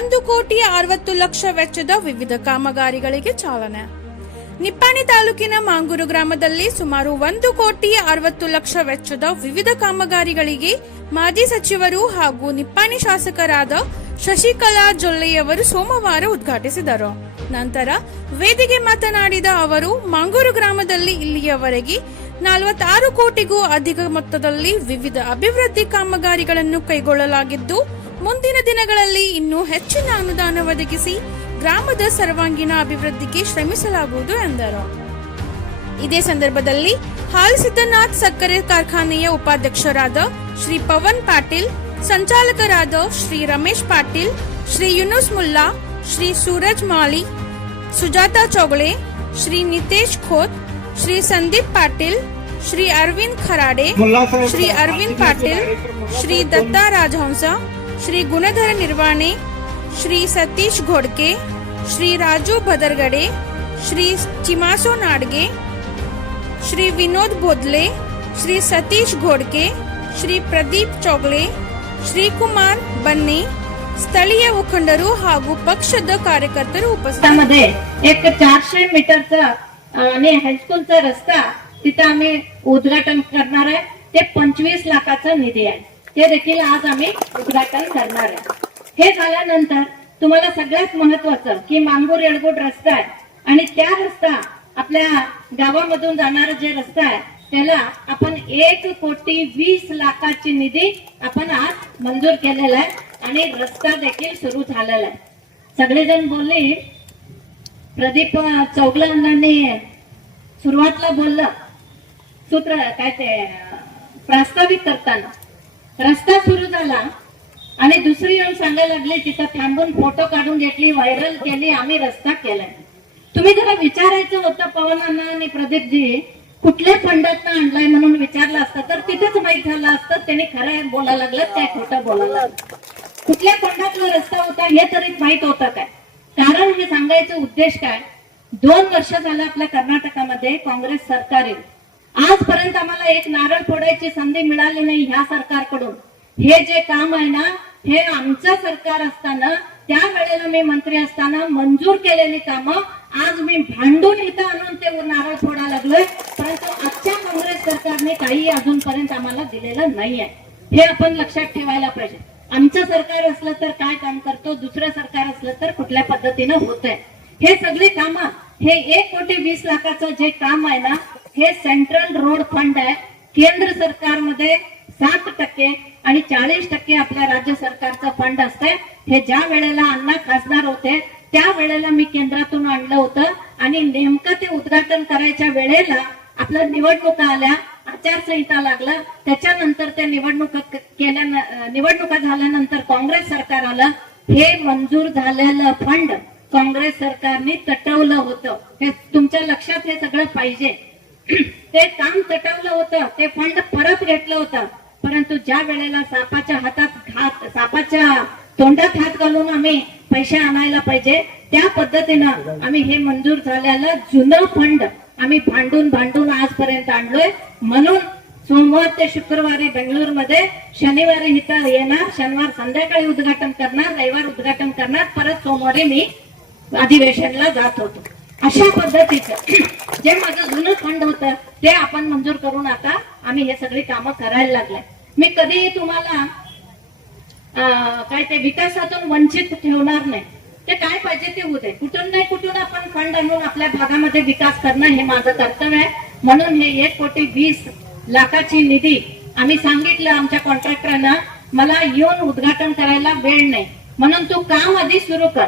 1,60,00,000 ವೆಚ್ಚದ ವಿವಿಧ ಕಾಮಗಾರಿಗಳಿಗೆ ಚಾಲನೆ. ನಿಪ್ಪಾಣಿ ತಾಲೂಕಿನ ಮಾಂಗೂರು ಗ್ರಾಮದಲ್ಲಿ ಸುಮಾರು 1,60,00,000 ವೆಚ್ಚದ ವಿವಿಧ ಕಾಮಗಾರಿಗಳಿಗೆ ಮಾಜಿ ಸಚಿವರು ಹಾಗೂ ನಿಪ್ಪಾಣಿ ಶಾಸಕರಾದ ಶಶಿಕಲಾ ಜೊಲ್ಲೆಯವರು ಸೋಮವಾರ ಉದ್ಘಾಟಿಸಿದರು. ನಂತರ ವೇದಿಕೆ ಮಾತನಾಡಿದ ಅವರು, ಮಾಂಗೂರು ಗ್ರಾಮದಲ್ಲಿ ಇಲ್ಲಿಯವರೆಗೆ 46 ಕೋಟಿಗೂ ಅಧಿಕ ಮೊತ್ತದಲ್ಲಿ ವಿವಿಧ ಅಭಿವೃದ್ಧಿ ಕಾಮಗಾರಿಗಳನ್ನು ಕೈಗೊಳ್ಳಲಾಗಿದ್ದು, ಮುಂದಿನ ದಿನಗಳಲ್ಲಿ ಇನ್ನೂ ಹೆಚ್ಚಿನ ಅನುದಾನ ಒದಗಿಸಿ ಗ್ರಾಮದ ಸರ್ವಾಂಗೀಣ ಅಭಿವೃದ್ಧಿಗೆ ಶ್ರಮಿಸಲಾಗುವುದು ಎಂದರು. ಇದೇ ಸಂದರ್ಭದಲ್ಲಿ ಹಾಲ್ ಸಿದ್ದನಾಥ್ ಸಕ್ಕರೆ ಕಾರ್ಖಾನೆಯ ಉಪಾಧ್ಯಕ್ಷರಾದ ಶ್ರೀ ಪವನ್ ಪಾಟೀಲ್, ಸಂಚಾಲಕರಾದ ಶ್ರೀ ರಮೇಶ್ ಪಾಟೀಲ್, ಶ್ರೀ ಯುನುಸ್ ಮುಲ್ಲಾ, ಶ್ರೀ ಸೂರಜ್ ಮಾಳಿ, ಸುಜಾತಾ ಚೌಗಳೆ, ಶ್ರೀ ನಿತೇಶ್ ಖೋತ್, ಶ್ರೀ ಸಂದೀಪ್ ಪಾಟೀಲ್, ಶ್ರೀ ಅರವಿಂದ್ ಖರಾಡೆ, ಶ್ರೀ ಅರವಿಂದ್ ಪಾಟೀಲ್, ಶ್ರೀ ದತ್ತಾ ರಾಜಹಂಸ, ಶ್ರೀ ಗುಣಧರ ನಿರ್ವಾಣೆ, ಶ್ರೀ ಸತೀಶ್ ಘೋಡ್ಕೆ, ಶ್ರೀ ರಾಜು ಭದರ್ಗಡೆ, ಶ್ರೀ ಚಿಮಾಸೋ ನಾಡ್ಗೆ, ಶ್ರೀ ವಿನೋದ್ ಬೋದ್ಲೆ, ಶ್ರೀ ಸತೀಶ್ ಘೋಡ್ಕೆ, ಶ್ರೀ ಪ್ರದೀಪ್ ಚೌಗಲೆ, ಶ್ರೀ ಕುಮಾರ್ बन्ने, ಸ್ಥಳೀಯ ಮುಖಂಡರು ಹಾಗೂ ಪಕ್ಷದ कार्यकर्ते उपस्थित. एक 400 मीटरचा आणि हायस्कूलचा रस्ता तिथं आम्ही उद्घाटन करणार आहे. ते 25 लाखाचा निधी आहे. ते देखील आज आम्ही उद्घाटन करणार आहे. हे झाल्यानंतर तुम्हाला सगळ्यात महत्वाचं की मांगूर येळगोड रस्ता आहे आणि त्या रस्ता आपल्या गावामधून जाणारा जे रस्ता आहे त्याला आपण 1,20,00,000 निधी आपण आज मंजूर केलेला आहे आणि रस्ता देखील सुरू झालेला आहे. सगळेजण बोलले, प्रदीप चौगलांनी सुरुवातला बोललं सूत्र काय ते प्रास्ताविक करताना रस्ता सुरू झाला आणि दुसरी येऊन सांगायला लागले तिथं थांबून फोटो काढून घेतली, व्हायरल केली, आम्ही रस्ता केलाय. तुम्ही जरा विचारायचं होतं पवनांना आणि प्रदीपजी कुठल्या फंडातनं आणलाय म्हणून विचारलं असतं तर तिथेच माहीत झालं असतं त्यांनी खरं बोलायला लागलं काय खोटं बोलायला लागलं. कुठल्या फंडातला रस्ता होता हे तरी माहित होतं काय? कारण हे सांगायचं उद्देश काय, 2 वर्ष झालं आपल्या कर्नाटकामध्ये काँग्रेस सरकार आहे. आजपर्यंत आम्हाला एक नारळ फोडायची संधी मिळाली नाही ह्या सरकारकडून. हे जे काम आहे ना हे आमचं सरकार असताना त्या वेळेला मी मंत्री असताना मंजूर केलेली कामं आज मी भांडून इथं आणून ते नारळ फोडा लागलोय. परंतु आजच्या काँग्रेस सरकारने काही अजूनपर्यंत आम्हाला दिलेलं नाहीये. हे आपण लक्षात ठेवायला पाहिजे. आमचं सरकार असलं तर काय काम करतो, दुसरं सरकार असलं तर कुठल्या पद्धतीनं होतंय. हे सगळे काम हे 1,20,00,000 जे काम आहे ना हे सेंट्रल रोड फंड आहे. केंद्र सरकारमध्ये 60% आणि 40% आपल्या राज्य सरकारचं फंड असते. हे ज्या वेळेला अण्णा खासदार होते त्या वेळेला मी केंद्रातून आणलं होतं आणि नेमकं ते उद्घाटन करायच्या वेळेला आपल्या निवडणुका आल्या, आचारसंहिता लागला, त्याच्यानंतर ते निवडणुका झाल्यानंतर काँग्रेस सरकार आलं. हे मंजूर झालेलं फंड काँग्रेस सरकारने तटवलं होतं. हे तुमच्या लक्षात हे सगळं पाहिजे. ते काम तटवलं होतं, ते फंड परत घेतलं होतं. परंतु ज्या वेळेला सापाच्या तोंडात हात घालून आम्ही पैसे आणायला पाहिजे त्या पद्धतीनं आम्ही हे मंजूर झालेलं जुनं फंड आम्ही भांडून आजपर्यंत आणलोय. म्हणून सोमवार ते शुक्रवारी बेंगळूरमध्ये, शनिवारी इथं येणार, शनिवार संध्याकाळी उद्घाटन करणार, रविवार उद्घाटन करणार, परत सोमवारी मी अधिवेशनला जात होतो. अशा पद्धतीचं जे माझं जुनं फंड होतं ते आपण मंजूर करून आता आम्ही हे सगळी कामं करायला लागलोय. मी कधीही तुम्हाला काय ते विकासातून वंचित ठेवणार नाही. ते काय पाहिजे ते होते, कुठून नाही कुठून आपण फंड आणून आपल्या भागामध्ये विकास करणं हे माझं कर्तव्य आहे. म्हणून हे 1,20,00,000 निधी आम्ही सांगितलं आमच्या कॉन्ट्रॅक्टरना, मला येऊन उद्घाटन करायला वेळ नाही म्हणून तू काम आधी सुरू कर.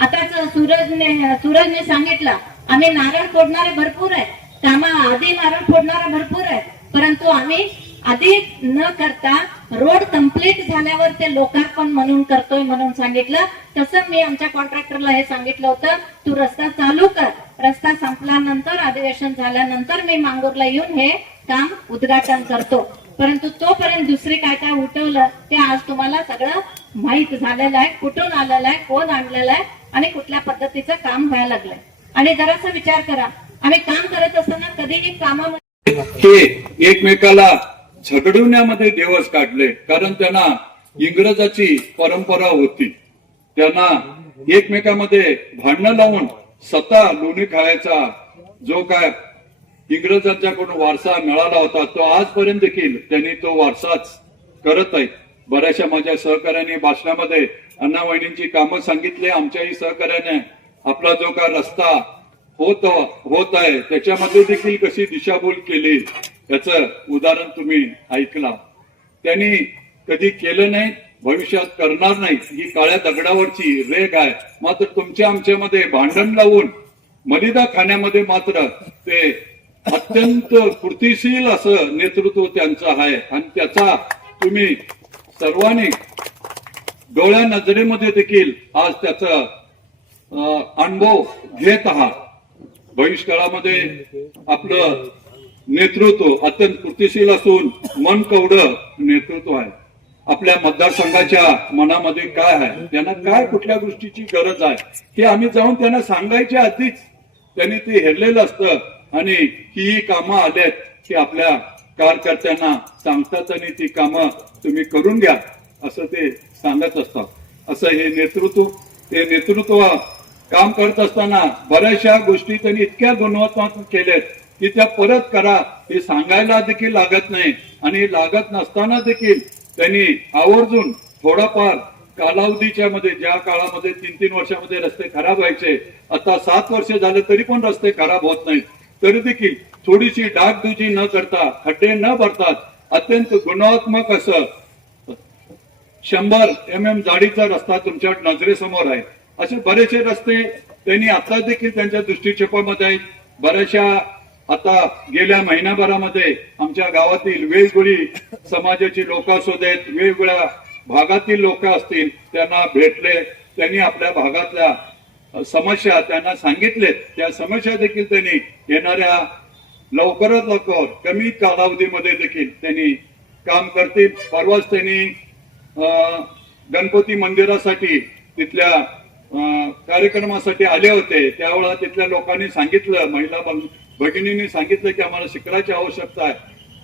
आता सूरजने सांगितलं आम्ही नारळ फोडणारे भरपूर आहेत, कामा आधी नारळ फोडणारे भरपूर आहेत, परंतु आम्ही आधी न करता रोड कंप्लीट झाल्यावर ते लोकार्पण म्हणून करतोय म्हणून सांगितलं. तसं मी आमच्या कॉन्ट्रॅक्टरला हे सांगितलं होतं, तू रस्ता चालू कर, रस्ता संपल्यानंतर अधिवेशन झाल्यानंतर मी मांगूरला येऊन हे काम उद्घाटन करतो. परंतु तोपर्यंत दुसरी काय काय उठवलं ते आज तुम्हाला सगळं माहित झालेलं आहे, कुठून आलेलं आहे, कोण आणलेलं आहे आणि कुठल्या पद्धतीचं काम व्हायला लागलंय. आणि जरासा विचार करा, आम्ही काम करत असताना कधीही कामामध्ये एकमेकाला झगडवण्यामध्ये दिवस काढले, कारण त्यांना इंग्रजाची परंपरा होती. त्यांना एकमेकांमध्ये भांडणं लावून स्वतः लोणी खायचा जो काय इंग्रजांच्याकडून वारसा मिळाला होता तो आजपर्यंत देखील त्यांनी तो वारसाच करत आहेत. बऱ्याचशा माझ्या सहकार्याने भाषणामध्ये अण्णावहिनींची कामं सांगितले. आमच्याही सहकार्याने आपला जो काय रस्ता होत आहे त्याच्यामध्ये देखील कशी दिशाभूल केली याचं उदाहरण तुम्ही ऐकला. त्यांनी कधी केलं नाही, भविष्यात करणार नाही, ही काळ्या दगडावरची रेख आहे. मात्र तुमच्या आमच्यामध्ये भांडण लावून मलिदा खाण्यामध्ये मात्र ते अत्यंत कृतिशील असं नेतृत्व त्यांचं आहे आणि त्याचा तुम्ही सर्वांनी डोळ्या नजरेमध्ये देखील आज त्याचा अनुभव घेत आहात. भविष्यकाळामध्ये आपलं नेतृत्व अत्यंत कृतिशील असून मन कवडं नेतृत्व आहे. आपल्या मतदारसंघाच्या मनामध्ये काय आहे, त्यांना काय कुठल्या गोष्टीची गरज आहे हे आम्ही जाऊन त्यांना सांगायच्या आधीच त्यांनी ते हेरलेलं असतं आणि ही कामं आल्यात की आपल्या कार्यकर्त्यांना सांगतात आणि ती कामं तुम्ही करून घ्या असं ते सांगत असतात. असं हे नेतृत्व काम करत असताना बऱ्याचशा गोष्टी त्यांनी इतक्या गुणवत्तात्मक केल्यात की त्या परत करा हे सांगायला देखील लागत नाही आणि लागत नसताना देखील त्यांनी आवर्जून थोडाफार कालावधीच्या मध्ये ज्या काळामध्ये 3-3 वर्षामध्ये रस्ते खराब व्हायचे आता 7 वर्ष झाले तरी पण रस्ते खराब होत नाहीत. तरी देखील थोडीशी डागडुजी न करता खड्डे न भरतात अत्यंत गुणात्मक असं 100 mm जाडीचा रस्ता तुमच्या नजरेसमोर आहे. असे बरेचसे रस्ते त्यांनी आता देखील त्यांच्या दृष्टिक्षेपामध्ये आहेत. बऱ्याचशा आता गेल्या महिनाभरामध्ये आमच्या गावातील वेगवेगळी समाजाची लोक असू देत, वेगवेगळ्या भागातील लोक असतील, त्यांना भेटले, त्यांनी आपल्या भागातल्या समस्या त्यांना सांगितलेत. त्या समस्या देखील त्यांनी येणाऱ्या लवकरात लवकर कमी कालावधीमध्ये देखील त्यांनी काम करतील. परवाच त्यांनी गणपती मंदिरासाठी तिथल्या कार्यक्रमासाठी आले होते. त्यावेळेला तिथल्या लोकांनी सांगितलं, महिला भगिनींनी सांगितलं की आम्हाला शिखराची आवश्यकता आहे.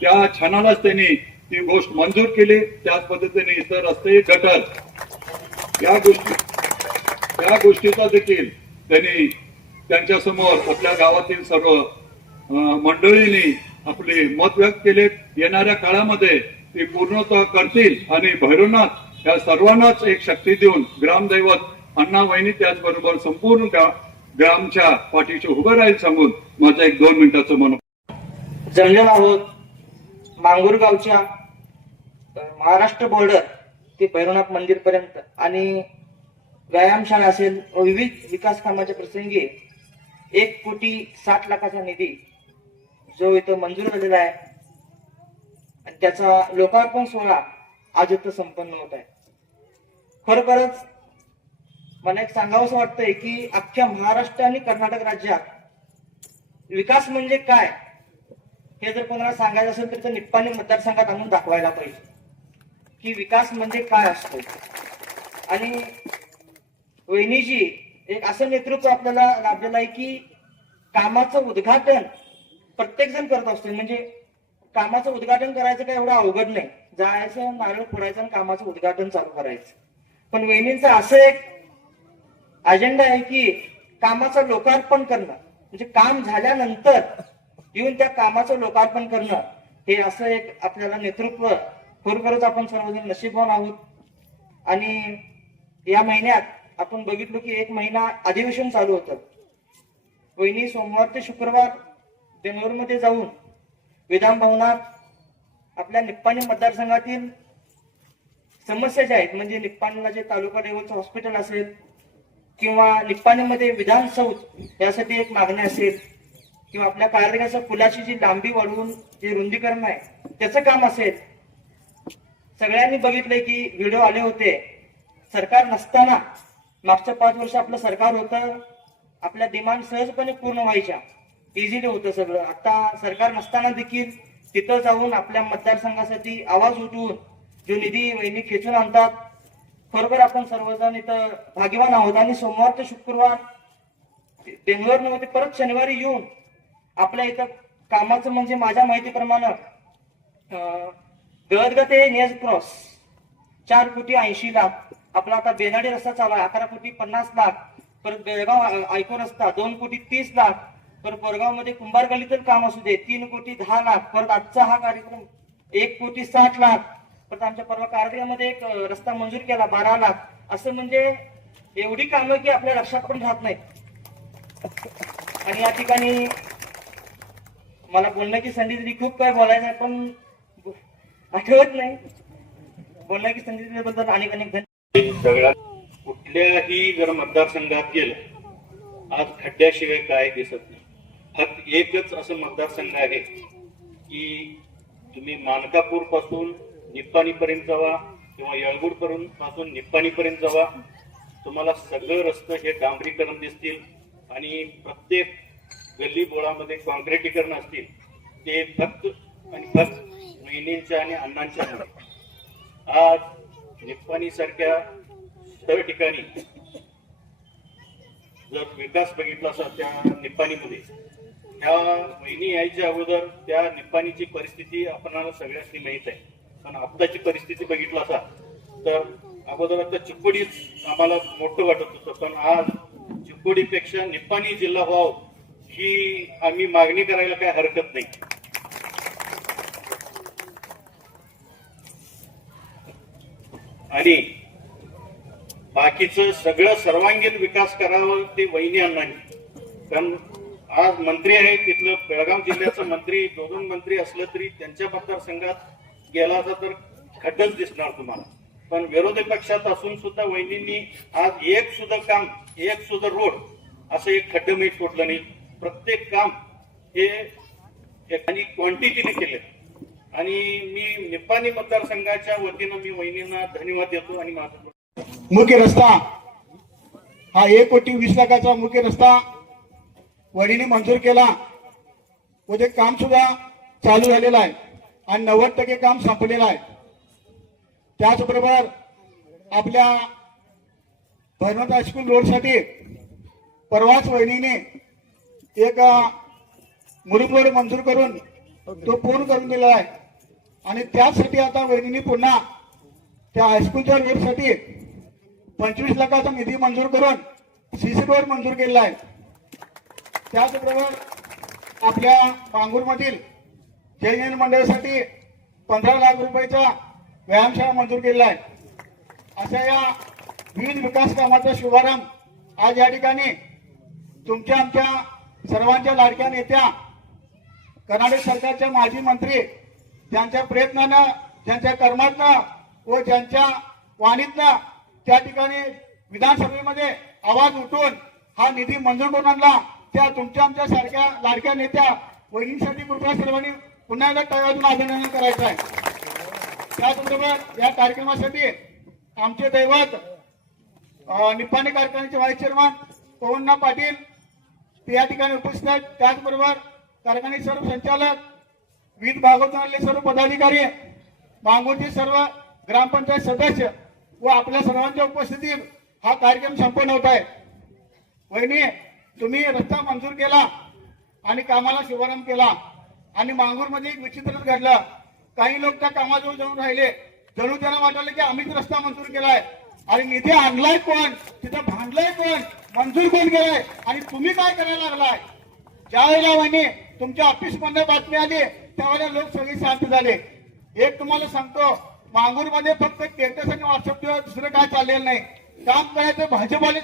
त्या क्षणालाच त्यांनी ती गोष्ट मंजूर केली. त्याच पद्धतीने इतर रस्ते, गटर या गोष्टीचा देखील त्यांनी त्यांच्या समोर आपल्या गावातील सर्व मंडळींनी आपले मत व्यक्त केले. येणाऱ्या काळामध्ये ते पूर्णतः करतील आणि भैरवनाथ या सर्वांनाच एक शक्ती देऊन ग्रामदैवत अण्णावहिनी त्याचबरोबर संपूर्ण ग्रामच्या पाठीशी उभं राहील सांगून माझं 1-2 मिनिटाचं मन जमलेलो आहोत. मांगूर गावच्या महाराष्ट्र बॉर्डर ते भैरवनाथ मंदिर पर्यंत आणि व्यायामशाळा असेल, विविध विकास कामाच्या प्रसंगी 1,60,00,000चा निधी जो इथं मंजूर झालेला आहे आणि त्याचा लोकार्पण सोहळा आज इथं संपन्न होत आहे. खरोखरच मला एक सांगावंसं वाटतंय की अख्ख्या महाराष्ट्र आणि कर्नाटक राज्यात विकास म्हणजे काय हे जर कोणाला सांगायचं असेल तर निप्पाणी मतदारसंघात आणून दाखवायला पाहिजे की विकास म्हणजे काय असतो. आणि वहिनीजी एक असं नेतृत्व आपल्याला लाभलेलं आहे की कामाचं उद्घाटन प्रत्येक जण करत असतो. म्हणजे कामाचं उद्घाटन करायचं काय एवढं अवघड नाही, जायचं नारळ फोडायचं आणि कामाचं उद्घाटन चालू करायचं. पण वहिनींचं असं एक अजेंडा आहे की कामाचं लोकार्पण करणं, म्हणजे काम झाल्यानंतर येऊन त्या कामाचं लोकार्पण करणं, हे असं एक आपल्याला नेतृत्व खरोखरच आपण सर्वजण नशीबवान आहोत. आणि या महिन्यात आपण बघितलो की 1 महिना अधिवेशन चालू होतं. वहिनी सोमवार ते शुक्रवार बेंगळूरमध्ये जाऊन विधान भवनात आपल्या निप्पाणी मतदारसंघातील समस्या ज्या आहेत, म्हणजे निप्पाणीला जे तालुका लेवलचं हॉस्पिटल असेल किंवा निप्पाणीमध्ये विधान सौध यासाठी एक मागणी असेल किंवा आपल्या कार्यालयाच्या पुलाची जी लांबी वाढवून जे रुंदीकरण आहे त्याचं काम असेल, सगळ्यांनी बघितलंय की व्हिडिओ आले होते. सरकार नसताना मागच्या 5 वर्ष आपलं सरकार होतं, आपल्या डिमांड सहजपणे पूर्ण व्हायच्या, इझिली होतं सगळं. आता सरकार नसताना देखील तिथं जाऊन आपल्या मतदारसंघासाठी आवाज उठवून जो निधी वहिनी खेचून आणतात. खरोखर आपण सर्वजण इथं भाग्यवान आहोत. आणि सोमवार ते शुक्रवार बेंगलोर परत शनिवारी येऊन आपल्या इथं कामाचं म्हणजे माझ्या माहितीप्रमाणे गळदगा ते नेज क्रॉस 4,80,00,000 आपला आता बेनाडी रस्ता चालू आहे 11,50,00,000. परत बेळगाव आयको रस्ता 2,30,00,000. परत बोरगाव मध्ये कुंभार गल्लीतलं काम असू दे 3,60,00,000. परत आजचा हा कार्यक्रम 1,60,00,000. परत आमच्या परवा कारगिलमध्ये एक रस्ता मंजूर केला 12,00,000. असं म्हणजे एवढी कामं की आपल्या लक्षात पण राहत नाहीत. आणि या ठिकाणी मला बोलण्याची संधी दिली, खूप काय बोलायचं आहे पण आठवत नाही. बोलण्याची संधी दिल्याबद्दल अनेक अनेक धन्यवाद. सगळ्यात कुठल्याही जर मतदारसंघात गेलं आज खड्ड्याशिवाय काय दिसत नाही. फक्त एकच असं मतदारसंघ आहे की तुम्ही मानकापूर पासून निप्पाणी पर्यंत जावा किंवा येळगुड पासून निप्पाणी पर्यंत जावा, तुम्हाला सगळं रस्ते हे डांबरीकरण दिसतील आणि प्रत्येक गल्ली बोळामध्ये कॉन्क्रिटीकरण असतील. ते फक्त आणि फक्त महिनींच्या आणि अण्णांच्या मुळे. आज निप्पाणी सारख्या सर्व ठिकाणी जर विकास बघितला असा त्या निप्पाणीमध्ये, ह्या वहिनी यायच्या अगोदर त्या निप्पाणीची परिस्थिती आपणाला सगळ्यांनी माहित आहे. पण आत्ताची परिस्थिती बघितला असा तर अगोदर आता चिकोडीच आम्हाला मोठं वाटत होतं, पण आज चिकोडीपेक्षा निप्पाणी जिल्हा व्हावं ही आम्ही मागणी करायला काय हरकत नाही. आणि बाकीचं सगळं सर्वांगीण विकास करावं ते वहिनी अण्णांनी. कारण आज मंत्री आहे तिथलं बेळगाव जिल्ह्याचं मंत्री 2 मंत्री असलं तरी त्यांच्या मतदारसंघात गेला तर खड्डच दिसणार तुम्हाला. पण विरोधी पक्षात असून सुद्धा वहिनींनी आज एक सुद्धा काम, एक सुद्धा रोड असं एक खड्डं मीठ फोडलं नाही. प्रत्येक काम हे आणि क्वांटिटीने केले. आणि मी निप्पाणी मतदारसंघाच्या वतीनं मी वहिनींना धन्यवाद देतो. आणि माझं मुख्य रस्ता हा 1,20,00,000चा मुख्य रस्ता वडीने मंजूर केला व ते काम सुद्धा चालू झालेलं आहे आणि 90% काम संपलेलं आहे. त्याचबरोबर आपल्या भैरवनाथ हायस्कूल रोडसाठी परवाच वहिनीने एक मुरुम रोड मंजूर करून तो पूर्ण करून दिला आहे. आणि त्यासाठी आता वहिनीने पुन्हा त्या हायस्कूलच्या रोडसाठी 25 लाखाचा निधी मंजूर करून सीसी रोड मंजूर केलेला आहे. त्याचबरोबर आपल्या मांगूरमधील जैन मंडळासाठी 15 लाख रुपयाचा व्यायामशाळा मंजूर केलेला आहे. अशा या विविध विकास कामाचा शुभारंभ आज या ठिकाणी तुमच्या आमच्या सर्वांच्या लाडक्या नेत्या कर्नाटक सरकारच्या माजी मंत्री ज्यांच्या प्रयत्नानं, ज्यांच्या कर्मातनं व ज्यांच्या वाणीतनं त्या ठिकाणी विधानसभेमध्ये आवाज उठून हा निधी मंजूर करून आणला, त्या तुमच्या आमच्या सारख्या लाडक्या नेत्या वहिनींसाठी कृपया सर्वांनी पुन्हा एकदा टाळ्यातून अभिनंदन करायचं आहे. त्याचबरोबर या कार्यक्रमासाठी आमचे दैवत निप्पाणी कारखान्याचे व्हाईस चेअरमन पवनना पाटील ते या ठिकाणी उपस्थित आहेत. त्याचबरोबर कारखान्याचे सर्व संचालक, विविध भागातून सर्व पदाधिकारी, मांगूरचे सर्व ग्रामपंचायत सदस्य व आपल्या सर्वांच्या उपस्थितीत हा कार्यक्रम संपन्न होत आहे. वहिनी, तुम्ही रस्ता मंजूर केला आणि कामाला शुभारंभ केला आणि मांगूरमध्ये एक विचित्रच घडलं. काही लोक त्या कामाजवळ जाऊन राहिले, जणू त्यांना वाटलं की आम्हीच रस्ता मंजूर केलाय आणि निधी आणलाय कोण, तिथं भांडलाय कोण, मंजूर कोण केलाय आणि तुम्ही काय करायला लागलाय. ज्यावेळेला वहिनी तुमच्या ऑफिसमध्ये बातमी आली त्यावेळेला लोक सगळे शांत झाले. एक तुम्हाला सांगतो, मांगूरमध्ये फक्त स्टेटस आणि व्हॉट्सअप दुसरं काय चाललेलं नाही. काम करायचं भाजपवाले